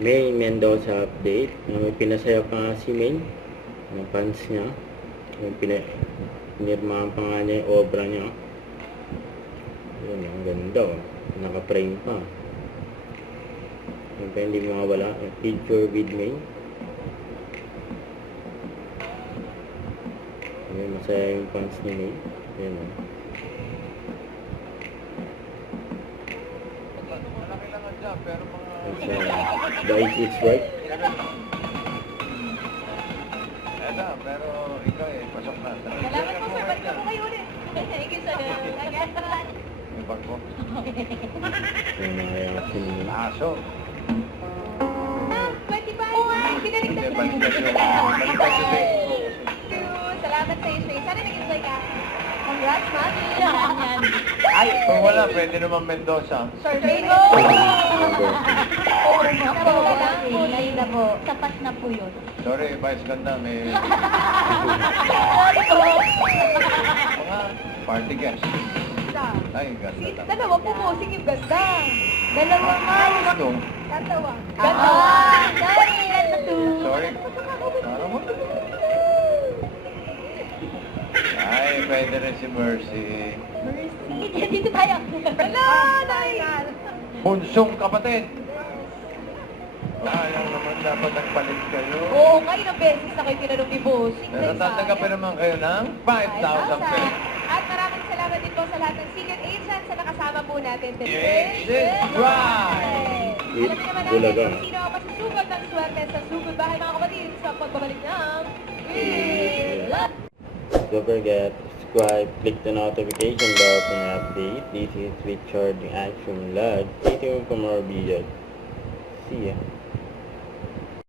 May Mendoza update. May pinasaya pa nga si May. Ang fans niya. Yung pinirmahan pa nga niya yung obra niya. Yun, ang ganda oh. Naka-frame pa. Yung pa hindi mawala. Picture with May. Yun, masaya yung fans ni May. Yun oh. Pero mga... The age is right. Eto, pero ikaw pasok na. Salamat po sir, balik po kayo ulit. Thank you sir. May bag mo. Yung mga sinunod. Aso. Pwede ba? Pinalik na Hindi, balikas yung... Balikas yung Thank you. Salamat sa iyo, Shay. Sana nag-enjoy ka. Congrats, Mami. Ay, kung wala, pwede naman Mendoza. Sir Rico! Oo, naku. Kulay na po. Sapat na po yun. Sorry, Vice Ganda, may... Sorry po. Mga party guest. Ay, ganda lang. Dalawa po po. Sige, ganda. Dalawa nga. Ano? Tatawa. Ganda. Sorry. Sorry. Parang mo. Ay, pwede rin si Mercy. Mercy. Dito tayo. Wala. Bunsong kapatid. Alam naman dapat nagpalit kayo. Oo, nga ilang beses na kayo tinanong ni Bossing. Pero tatanggapin naman kayo ng 5,000 pesos. At maraming salamat din po sa lahat ng senior agents na nakasama po natin today. Agent Drive! Alam niyo naman natin Bulaga. kung sino ang masusugod ng swerte sa sugod bahay mga kapatid sa pagbabalik ng Vlog. Don't forget to subscribe, click the notification bell for an update. This is Richard, the Action Lad. Stay tuned for more videos. See ya.